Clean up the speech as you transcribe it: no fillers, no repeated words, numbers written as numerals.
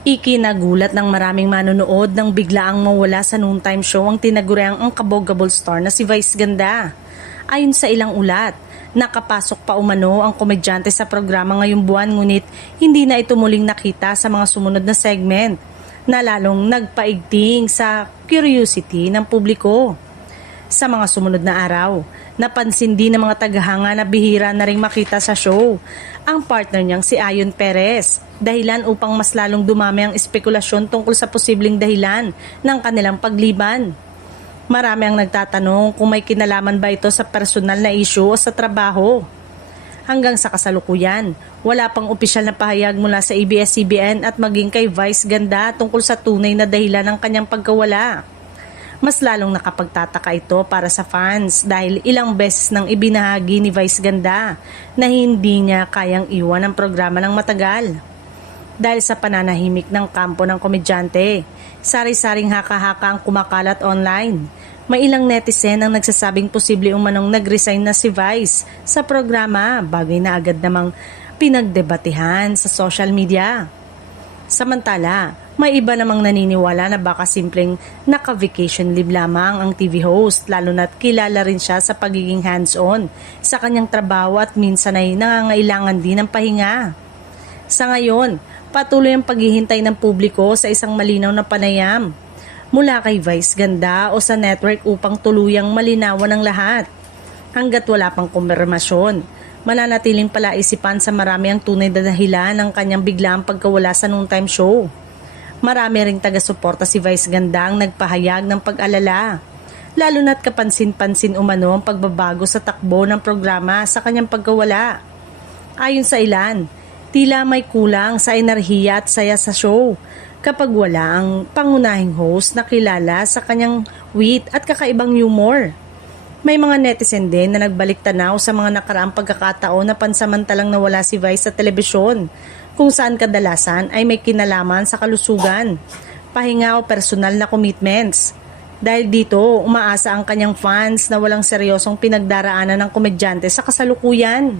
Ikinagulat ng maraming manonood nang biglaang mawala sa noontime show ang tinaguriang kabog-gabol star na si Vice Ganda. Ayon sa ilang ulat, nakapasok pa umano ang komedyante sa programa ngayong buwan ngunit hindi na ito muling nakita sa mga sumunod na segment na lalong nagpaigting sa curiosity ng publiko. Sa mga sumunod na araw, napansin din ng mga tagahanga na bihira na ring makita sa show ang partner niyang si Ayon Perez, dahilan upang mas lalong dumami ang espekulasyon tungkol sa posibleng dahilan ng kanilang pagliban. Marami ang nagtatanong kung may kinalaman ba ito sa personal na issue o sa trabaho. Hanggang sa kasalukuyan, wala pang opisyal na pahayag mula sa ABS-CBN at maging kay Vice Ganda tungkol sa tunay na dahilan ng kanyang pagkawala. Mas lalong nakapagtataka ito para sa fans dahil ilang beses nang ibinahagi ni Vice Ganda na hindi niya kayang iwan ang programa ng matagal. Dahil sa pananahimik ng kampo ng komedyante, sari-saring haka-haka ang kumakalat online. May ilang netizen ang nagsasabing posible umanong nag-resign na si Vice sa programa, bagay na agad namang pinagdebatehan sa social media. Samantala, may iba namang naniniwala na baka simpleng naka-vacation leave lamang ang TV host, lalo na't kilala rin siya sa pagiging hands-on sa kanyang trabaho at minsan ay nangangailangan din ng pahinga. Sa ngayon, patuloy ang paghihintay ng publiko sa isang malinaw na panayam mula kay Vice Ganda o sa network upang tuluyang malinawan ang lahat. Hanggat wala pang kumpirmasyon, mananatiling palaisipan sa marami ang tunay na dahilan ng kanyang biglaang pagkawala sa noontime show. Marami ring taga-suporta si Vice Ganda ang nagpahayag ng pag-alala, lalo na't kapansin-pansin umano ang pagbabago sa takbo ng programa sa kanyang pagkawala. Ayon sa ilan, tila may kulang sa enerhiya at saya sa show kapag wala ang pangunahing host na kilala sa kanyang wit at kakaibang humor. May mga netizen din na nagbalik tanaw sa mga nakaraang pagkakataon na pansamantalang nawala si Vice sa telebisyon, kung saan kadalasan ay may kinalaman sa kalusugan, pahinga o personal na commitments. Dahil dito, umaasa ang kanyang fans na walang seryosong pinagdaraanan ng komedyante sa kasalukuyan.